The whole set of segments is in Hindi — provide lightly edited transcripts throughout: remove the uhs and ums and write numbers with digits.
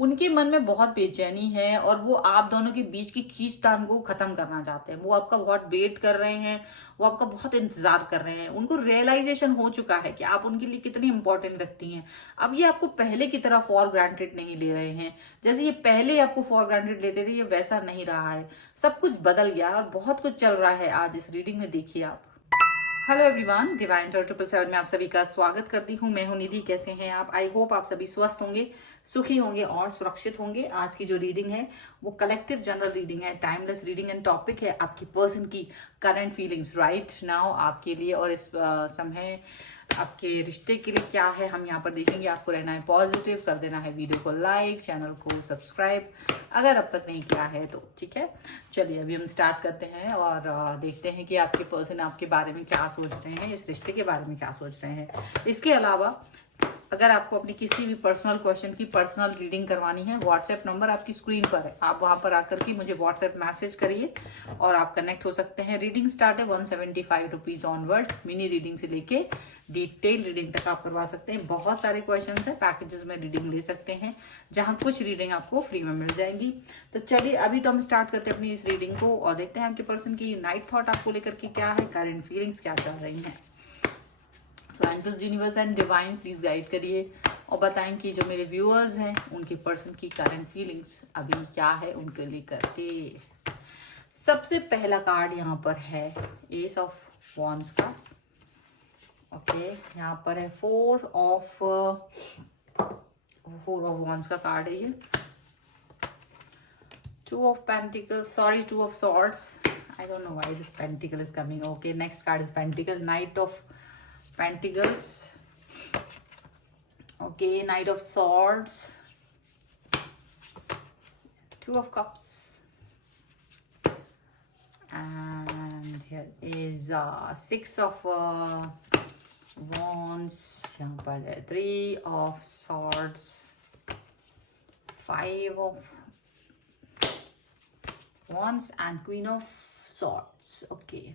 उनके मन में बहुत बेचैनी है और वो आप दोनों के बीच की खींचतान को खत्म करना चाहते हैं। वो आपका बहुत वेट कर रहे हैं, वो आपका बहुत इंतजार कर रहे हैं। उनको रियलाइजेशन हो चुका है कि आप उनके लिए कितने इंपॉर्टेंट व्यक्ति हैं। अब ये आपको पहले की तरह फॉर ग्रांटेड नहीं ले रहे हैं। जैसे ये पहले आपको फॉर ग्रांटेड लेते थे, ये वैसा नहीं रहा है। सब कुछ बदल गया है और बहुत कुछ चल रहा है आज इस रीडिंग में, देखिए आप। हेलो एवरीवन, डिवाइन टॉर 777 में आप सभी का स्वागत करती हूँ। मैं हूँ निधि। कैसे हैं आप? आई होप आप सभी स्वस्थ होंगे, सुखी होंगे और सुरक्षित होंगे। आज की जो रीडिंग है वो कलेक्टिव जनरल रीडिंग है, टाइमलेस रीडिंग एंड टॉपिक है आपकी पर्सन की करंट फीलिंग्स राइट नाउ आपके लिए और इस समय आपके रिश्ते के लिए क्या है हम यहाँ पर देखेंगे। आपको रहना है पॉजिटिव, कर देना है वीडियो को लाइक, चैनल को सब्सक्राइब अगर अब तक नहीं किया है तो, ठीक है। चलिए अभी हम स्टार्ट करते हैं और देखते हैं कि आपके पर्सन आपके बारे में क्या सोच रहे हैं, इस रिश्ते के बारे में क्या सोच रहे हैं। इसके अलावा अगर आपको अपनी किसी भी पर्सनल क्वेश्चन की पर्सनल रीडिंग करवानी है, व्हाट्सएप नंबर आपकी स्क्रीन पर है, आप वहां पर आकर के मुझे व्हाट्सएप मैसेज करिए और आप कनेक्ट हो सकते हैं। रीडिंग स्टार्ट है 175 रुपीज ऑनवर्ड्स। मिनी रीडिंग से लेके डिटेल रीडिंग तक आप करवा सकते हैं। बहुत सारे क्वेश्चन है, पैकेजेस में रीडिंग ले सकते हैं जहां कुछ रीडिंग आपको फ्री में मिल जाएंगी। तो चलिए अभी तो हम स्टार्ट करते हैं अपनी इस रीडिंग को और देखते हैं आपके पर्सन की नाइट थॉट आपको लेकर के क्या है, करंट फीलिंग्स क्या चल रही हैं। So angels, universe and divine please guide करिए और बताएं कि जो मेरे व्यूअर्स हैं उनके पर्सन की करंट फीलिंग्स अभी क्या है उनके लेकर के। सबसे पहला कार्ड यहाँ पर है एस ऑफ वॉन्ड्स का। ओके यहाँ पर है फोर ऑफ वॉन्ड्स का कार्ड है ये। Two of pentacles, sorry two of swords, I don't know why this pentacle is coming. Okay next card is pentacle, night of Pentacles. Okay, Knight of Swords, Two of Cups, and here is Six of Wands. यहाँ पर है Three of Swords, Five of Wands, and Queen of Swords. Okay.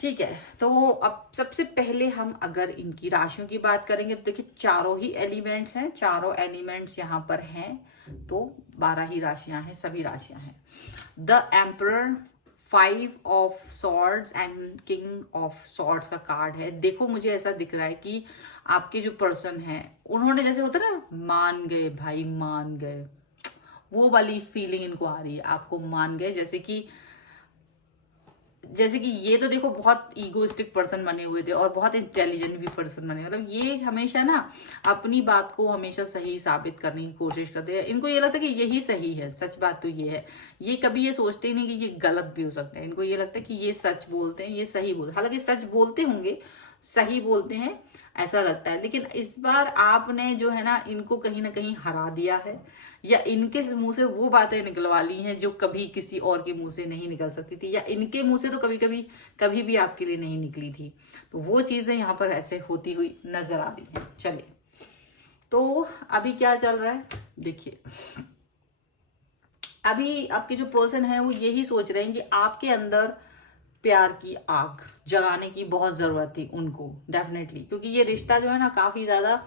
ठीक है, तो अब सबसे पहले हम अगर इनकी राशियों की बात करेंगे तो देखिए चारों ही एलिमेंट्स हैं, चारों एलिमेंट्स यहाँ पर हैं, तो 12 ही राशियां हैं, सभी राशियां हैं। The emperor, 5 of swords and king of swords का कार्ड है। देखो मुझे ऐसा दिख रहा है कि आपके जो पर्सन है उन्होंने जैसे होता है ना, मान गए भाई, मान गए, वो वाली फीलिंग इनको आ रही है। आपको मान गए जैसे कि ये तो देखो बहुत ईगोइस्टिक पर्सन बने हुए थे और बहुत इंटेलिजेंट भी पर्सन बने, मतलब ये हमेशा ना अपनी बात को हमेशा सही साबित करने की कोशिश करते हैं। इनको ये लगता है कि यही सही है, सच बात तो ये है। ये कभी ये सोचते ही नहीं कि ये गलत भी हो सकते हैं। इनको ये लगता है कि ये सच बोलते हैं, ये सही बोलते हैं। हालांकि सच बोलते होंगे, सही बोलते हैं ऐसा लगता है, लेकिन इस बार आपने जो है ना इनको कहीं ना कहीं हरा दिया है या इनके मुंह से वो बातें निकलवा ली हैं जो कभी किसी और के मुंह से नहीं निकल सकती थी, या इनके मुंह से तो कभी भी आपके लिए नहीं निकली थी। तो वो चीजें यहाँ पर ऐसे होती हुई नजर आ रही हैं। चलिए तो अभी क्या चल रहा है देखिए। अभी आपके जो पर्सन है वो यही सोच रहे हैं कि आपके अंदर प्यार की आग जगाने की बहुत जरूरत थी उनको, डेफिनेटली, क्योंकि ये रिश्ता जो है ना काफी ज्यादा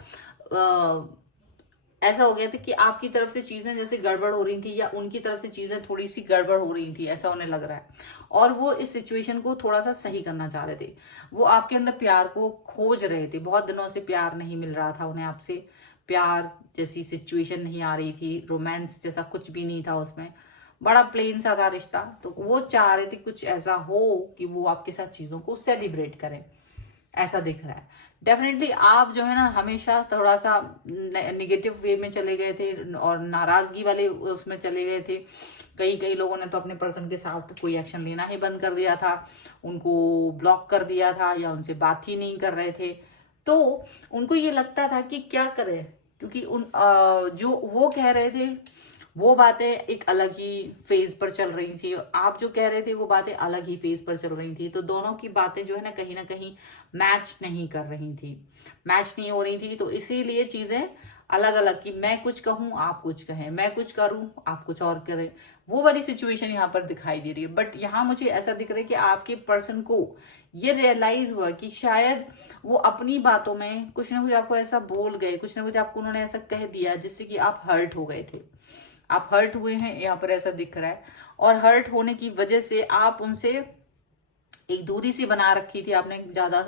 ऐसा हो गया था कि आपकी तरफ से चीजें जैसे गड़बड़ हो रही थी या उनकी तरफ से चीजें थोड़ी सी गड़बड़ हो रही थी, ऐसा उन्हें लग रहा है। और वो इस सिचुएशन को थोड़ा सा सही करना चाह रहे थे। वो आपके अंदर प्यार को खोज रहे थे, बहुत दिनों से प्यार नहीं मिल रहा था उन्हें आपसे, प्यार जैसी सिचुएशन नहीं आ रही थी, रोमांस जैसा कुछ भी नहीं था उसमें, बड़ा प्लेन सा था रिश्ता। तो वो चाह रहे थे कुछ ऐसा हो कि वो आपके साथ चीजों को सेलिब्रेट करें, ऐसा दिख रहा है। डेफिनेटली आप जो है ना हमेशा थोड़ा सा निगेटिव वे में चले गए थे और नाराजगी वाले उसमें चले गए थे। कई लोगों ने तो अपने पर्सन के साथ कोई एक्शन लेना ही बंद कर दिया था, उनको ब्लॉक कर दिया था या उनसे बात ही नहीं कर रहे थे। तो उनको ये लगता था कि क्या करें, क्योंकि जो वो कह रहे थे वो बातें एक अलग ही फेज पर चल रही थी, आप जो कह रहे थे वो बातें अलग ही फेज पर चल रही थी। तो दोनों की बातें जो है ना कहीं मैच नहीं कर रही थी, मैच नहीं हो रही थी। तो इसीलिए चीजें अलग अलग, कि मैं कुछ कहूं आप कुछ कहें, मैं कुछ करूं आप कुछ और करें, वो वाली सिचुएशन यहाँ पर दिखाई दे रही है। बट यहाँ मुझे ऐसा दिख रहा है कि आपके पर्सन को ये रियलाइज हुआ कि शायद वो अपनी बातों में कुछ ना कुछ आपको ऐसा बोल गए, कुछ ना कुछ आपको उन्होंने ऐसा कह दिया जिससे कि आप हर्ट हो गए थे, आप हर्ट हुए हैं, यहाँ पर ऐसा दिख रहा है। और हर्ट होने की वजह से आप उनसे एक दूरी सी बना रखी थी आपने ज्यादा,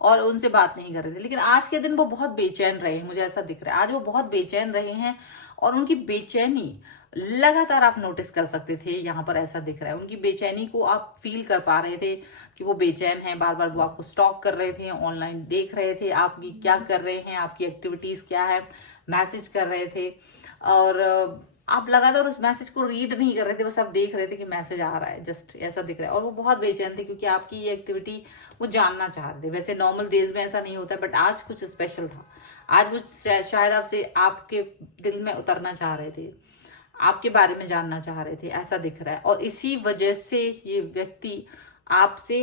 और उनसे बात नहीं कर रहे थे। लेकिन आज के दिन वो बहुत बेचैन रहे हैं, मुझे ऐसा दिख रहा है आज वो बहुत बेचैन रहे हैं, और उनकी बेचैनी लगातार आप नोटिस कर सकते थे, यहाँ पर ऐसा दिख रहा है। उनकी बेचैनी को आप फील कर पा रहे थे कि वो बेचैन हैं, बार बार वो आपको स्टॉक कर रहे थे, ऑनलाइन देख रहे थे आपकी क्या कर रहे हैं, आपकी एक्टिविटीज क्या है, मैसेज कर रहे थे, और आप लगातार उस मैसेज को रीड नहीं कर रहे थे, बस आप देख रहे थे कि मैसेज आ रहा है, जस्ट ऐसा दिख रहा है। और वो बहुत बेचैन थे क्योंकि आपकी ये एक्टिविटी वो जानना चाह रहे थे। वैसे नॉर्मल डेज में ऐसा नहीं होता, बट आज कुछ स्पेशल था, आज वो शायद आपसे आपके दिल में उतरना चाह रहे थे, आपके बारे में जानना चाह रहे थे, ऐसा दिख रहा है। और इसी वजह से ये व्यक्ति आपसे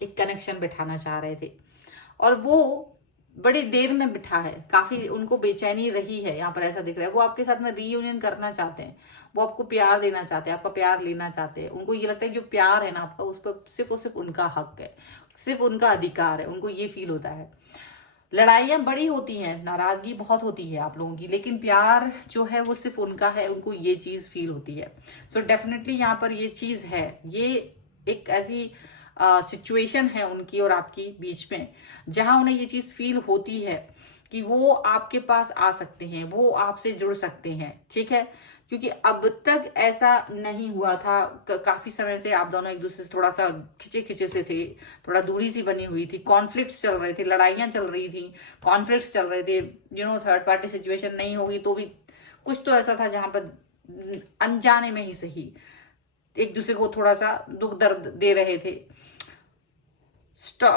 एक कनेक्शन बिठाना चाह रहे थे, और वो बड़ी देर में बिठा है, काफी उनको बेचैनी रही है, यहाँ पर ऐसा दिख रहा है। वो आपके साथ में रीयूनियन करना चाहते हैं, वो आपको प्यार देना चाहते हैं, आपका प्यार लेना चाहते हैं। उनको ये लगता है जो प्यार है ना आपका, उस पर सिर्फ और सिर्फ उनका हक है, सिर्फ उनका अधिकार है, उनको ये फील होता है। लड़ाइयां बड़ी होती हैं, नाराजगी बहुत होती है आप लोगों की, लेकिन प्यार जो है वो सिर्फ उनका है, उनको ये चीज फील होती है। सो डेफिनेटली यहाँ पर ये चीज है, ये एक ऐसी सिचुएशन है उनकी और आपकी बीच में, जहां उन्हें ये चीज फील होती है कि वो आपके पास आ सकते हैं, वो आपसे जुड़ सकते हैं, ठीक है। क्योंकि अब तक ऐसा नहीं हुआ था, काफी समय से आप दोनों एक दूसरे से थोड़ा सा खिंचे खिंचे से थे, थोड़ा दूरी सी बनी हुई थी, कॉन्फ्लिक्ट्स चल रहे थे, लड़ाइयां चल रही थी, कॉन्फ्लिक्ट्स चल रहे थे, थर्ड पार्टी सिचुएशन नहीं होगी तो भी कुछ तो ऐसा था जहां पर अनजाने में ही सही एक दूसरे को थोड़ा सा दुख दर्द दे रहे थे,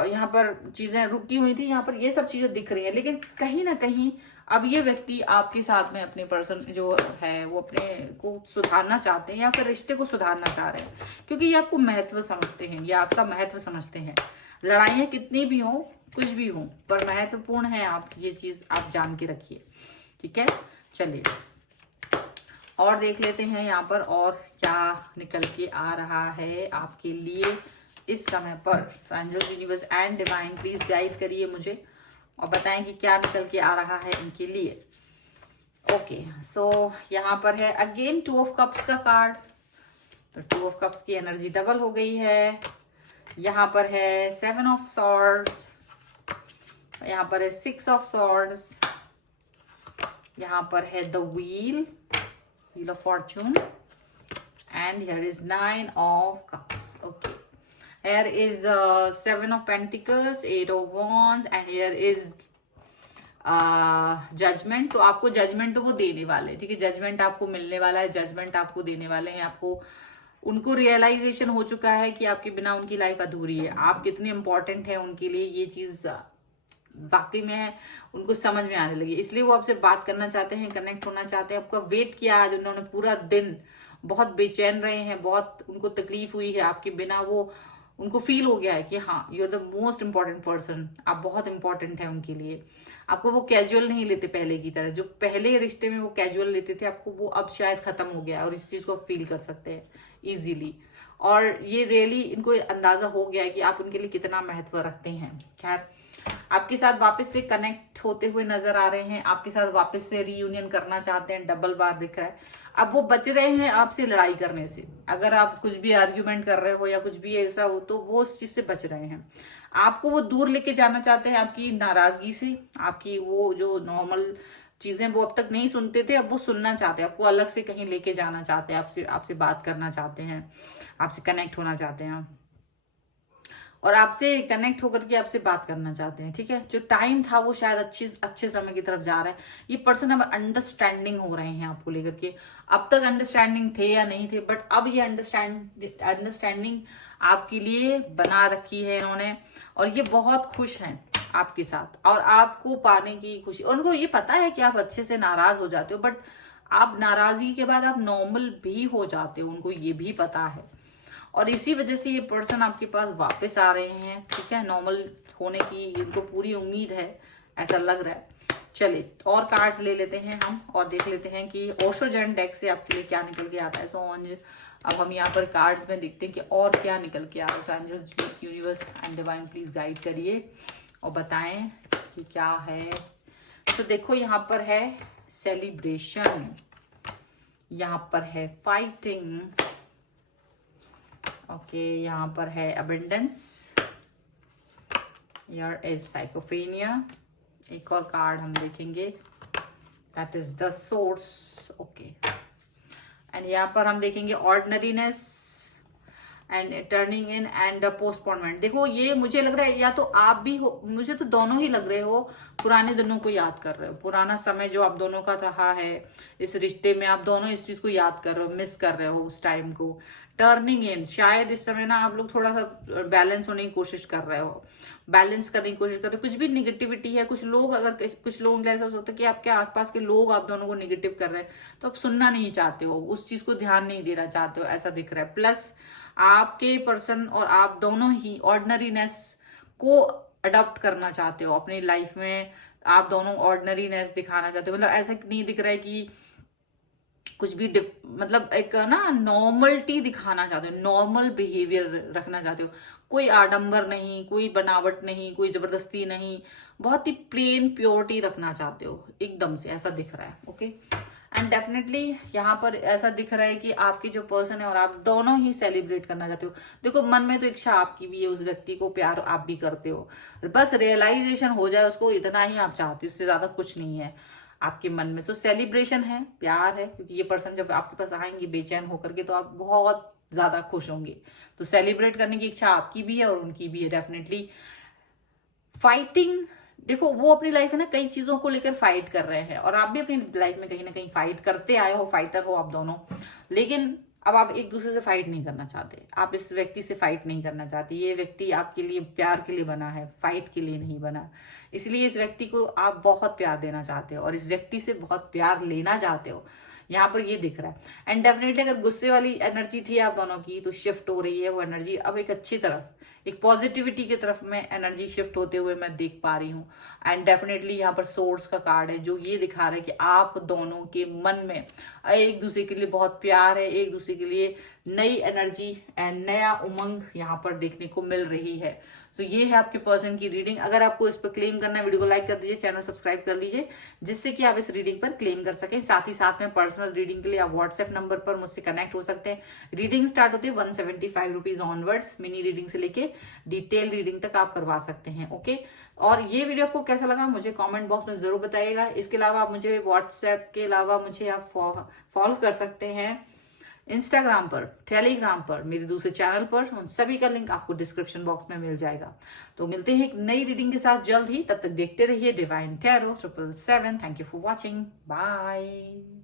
यहाँ पर चीजें रुकी हुई थी, यहाँ पर ये सब चीजें दिख रही है। लेकिन कहीं ना कहीं अब ये व्यक्ति आपके साथ में अपने पर्सन जो है वो अपने को सुधारना चाहते हैं, या फिर रिश्ते को सुधारना चाह रहे हैं, क्योंकि ये आपको महत्व समझते हैं, ये आपका महत्व समझते हैं। लड़ाइयां कितनी भी हो, कुछ भी हो, पर महत्वपूर्ण है आप, ये चीज आप जान के रखिए, ठीक है। चलिए और देख लेते हैं यहाँ पर और क्या निकल के आ रहा है आपके लिए इस समय पर। Angels, universe and divine please guide करिए मुझे और बताएं कि क्या निकल के आ रहा है इनके लिए। ओके, सो यहाँ पर है अगेन 2 ऑफ कप्स का कार्ड, तो 2 ऑफ कप्स की एनर्जी डबल हो गई है। यहाँ पर है 7 ऑफ सॉर्ड्स, यहाँ पर है 6 ऑफ सॉर्ड्स, यहाँ पर है the wheel of Fortune, and here is 9 of cups. Okay, here is 7 of pentacles, 8 of wands, and here is judgement. तो आपको जजमेंट तो वो देने वाले, ठीक है, जजमेंट आपको मिलने वाला है, जजमेंट आपको देने वाले हैं। आपको उनको रियलाइजेशन हो चुका है कि आपके बिना उनकी लाइफ अधूरी है, आप कितने इंपॉर्टेंट है उनके लिए, ये चीज वाकई में उनको समझ में आने लगी, इसलिए वो आपसे बात करना चाहते हैं, कनेक्ट होना चाहते हैं। आपका वेट किया आज उन्होंने पूरा दिन, बहुत बेचैन रहे हैं, बहुत उनको तकलीफ हुई है आपके बिना। वो उनको फील हो गया है कि हाँ, you are the most important person, आप बहुत इंपॉर्टेंट है उनके लिए। आपको वो कैजुअल नहीं लेते पहले की तरह, जो पहले रिश्ते में वो कैजुअल लेते थे आपको, वो अब शायद खत्म हो गया है, और इस चीज को आप फील कर सकते हैं इजीली। और ये रियली इनको अंदाजा हो गया है कि आप उनके लिए कितना महत्व रखते हैं। खैर, आपके साथ वापस से कनेक्ट होते हुए नजर आ रहे हैं, आपके साथ वापस से रीयूनियन करना चाहते हैं, डबल बार दिख रहा है। अब वो बच रहे हैं आपसे लड़ाई करने से, अगर आप कुछ भी आर्ग्यूमेंट कर रहे हो या कुछ भी ऐसा हो तो वो उस चीज से बच रहे हैं। आपको वो दूर लेके जाना चाहते हैं आपकी नाराजगी से, आपकी वो जो नॉर्मल चीजें वो अब तक नहीं सुनते थे, अब वो सुनना चाहते हैं, आपको अलग से कहीं लेके जाना चाहते हैं, आपसे बात करना चाहते हैं, आपसे कनेक्ट होना चाहते हैं, और आपसे कनेक्ट होकर के आपसे बात करना चाहते हैं, ठीक है। जो टाइम था वो शायद अच्छे समय की तरफ जा रहा है। ये पर्सन अब अंडरस्टैंडिंग हो रहे हैं आपको लेकर के, अब तक अंडरस्टैंडिंग थे या नहीं थे, बट अब ये अंडरस्टैंडिंग आपके लिए बना रखी है इन्होंने, और ये बहुत खुश हैं आपके साथ, और आपको पाने की खुशी। उनको ये पता है कि आप अच्छे से नाराज हो जाते हो, बट आप नाराजगी के बाद आप नॉर्मल भी हो जाते हो, उनको ये भी पता है, और इसी वजह से ये पर्सन आपके पास वापस आ रहे हैं, ठीक है। नॉर्मल होने की इनको पूरी उम्मीद है, ऐसा लग रहा है। चलिए और कार्ड्स ले लेते हैं हम और देख लेते हैं कि ओशो जैन डेक से आपके लिए क्या निकल के आता है। सो अब हम यहाँ पर कार्ड्स में देखते हैं कि और क्या निकल के आ रहा है। So angels, universe and divine please guide करिए और बताएं कि क्या है। तो देखो यहाँ पर है सेलिब्रेशन, यहाँ पर है फाइटिंग, ओके, यहाँ पर है अबेंडेंस, हियर इज साइकोफेनिया। एक और कार्ड हम देखेंगे, that is the source, okay. And यहाँ पर हम देखेंगे ordinariness and turning in and postponement. देखो ये मुझे लग रहा है या तो आप भी हो, मुझे तो दोनों ही लग रहे हो, पुराने दिनों को याद कर रहे हो, पुराना समय जो आप दोनों का रहा है इस रिश्ते में, आप दोनों इस चीज को याद कर रहे हो, मिस कर रहे हो उस टाइम को। टर्निंग इन, शायद इस समय ना आप लोग थोड़ा सा बैलेंस होने की कोशिश कर रहे हो, बैलेंस करने की कोशिश कर रहे हो। कुछ भी निगेटिविटी है, कुछ लोग, अगर कुछ लोगों के ऐसा हो सकता है कि आपके आसपास के लोग आप दोनों को निगेटिव कर रहे हैं, तो आप सुनना नहीं चाहते हो, उस चीज को ध्यान नहीं देना चाहते हो, ऐसा दिख रहा है। प्लस आपके पर्सन और आप दोनों ही ऑर्डिनरीनेस को अडॉप्ट करना चाहते हो अपनी लाइफ में, आप दोनों ऑर्डिनरीनेस दिखाना चाहते हो। मतलब ऐसा नहीं दिख रहा है कि कुछ भी मतलब एक ना नॉर्मलिटी दिखाना चाहते हो, नॉर्मल बिहेवियर रखना चाहते हो, कोई आडंबर नहीं, कोई बनावट नहीं, कोई जबरदस्ती नहीं, बहुत ही प्लेन प्योरिटी रखना चाहते हो एकदम से, ऐसा दिख रहा है, ओके। एंड डेफिनेटली यहाँ पर ऐसा दिख रहा है कि आपकी जो पर्सन है और आप दोनों ही सेलिब्रेट करना चाहते हो। देखो मन में तो इच्छा आपकी भी है, उस व्यक्ति को प्यार आप भी करते हो, बस रियलाइजेशन हो जाए उसको, इतना ही आप चाहते हो, उससे ज्यादा कुछ नहीं है आपके मन में। सो सेलिब्रेशन है, प्यार है, क्योंकि ये पर्सन जब आपके पास आएंगे बेचैन होकर के तो आप बहुत ज्यादा खुश होंगे। तो सेलिब्रेट करने की इच्छा आपकी भी है और उनकी भी है डेफिनेटली। फाइटिंग, देखो वो अपनी लाइफ में ना कई चीजों को लेकर फाइट कर रहे हैं और आप भी अपनी लाइफ में कहीं ना कहीं फाइट करते आए हो, फाइटर हो आप दोनों। लेकिन अब आप एक दूसरे से फाइट नहीं करना चाहते, आप इस व्यक्ति से फाइट नहीं करना चाहते। ये व्यक्ति आपके लिए प्यार के लिए बना है, फाइट के लिए नहीं बना। इसलिए इस व्यक्ति को आप बहुत प्यार देना चाहते हो और इस व्यक्ति से बहुत प्यार लेना चाहते हो, यहाँ पर ये दिख रहा है। एंड डेफिनेटली अगर गुस्से वाली एनर्जी थी आप दोनों की, तो शिफ्ट हो रही है वो एनर्जी अब एक अच्छी तरफ, एक पॉजिटिविटी की तरफ में एनर्जी शिफ्ट होते हुए मैं देख पा रही हूँ। एंड डेफिनेटली यहाँ पर सोर्स का कार्ड है जो ये दिखा रहा है कि आप दोनों के मन में एक दूसरे के लिए बहुत प्यार है, एक दूसरे के लिए नई एनर्जी एंड नया उमंग यहाँ पर देखने को मिल रही है। सो ये है आपके पर्सन की रीडिंग। अगर आपको इस पर क्लेम करना है, वीडियो को लाइक कर दीजिए, चैनल सब्सक्राइब कर लीजिए, जिससे कि आप इस रीडिंग पर क्लेम कर सकें। साथ ही साथ में पर्सनल रीडिंग के लिए आप व्हाट्सएप नंबर पर मुझसे कनेक्ट हो सकते हैं। रीडिंग स्टार्ट होती है 175 रुपीज ऑनवर्ड्स, मिनी रीडिंग से लेके डिटेल रीडिंग तक आप करवा सकते हैं, ओके। और ये वीडियो आपको कैसा लगा मुझे कमेंट बॉक्स में जरूर बताइएगा। इसके अलावा आप मुझे व्हाट्सएप के अलावा मुझे आप फॉलो कर सकते हैं इंस्टाग्राम पर, टेलीग्राम पर, मेरे दूसरे चैनल पर। उन सभी का लिंक आपको डिस्क्रिप्शन बॉक्स में मिल जाएगा। तो मिलते हैं एक नई रीडिंग के साथ जल्द ही, तब तक देखते रहिए divine tarot 777। Thank you for watching, bye.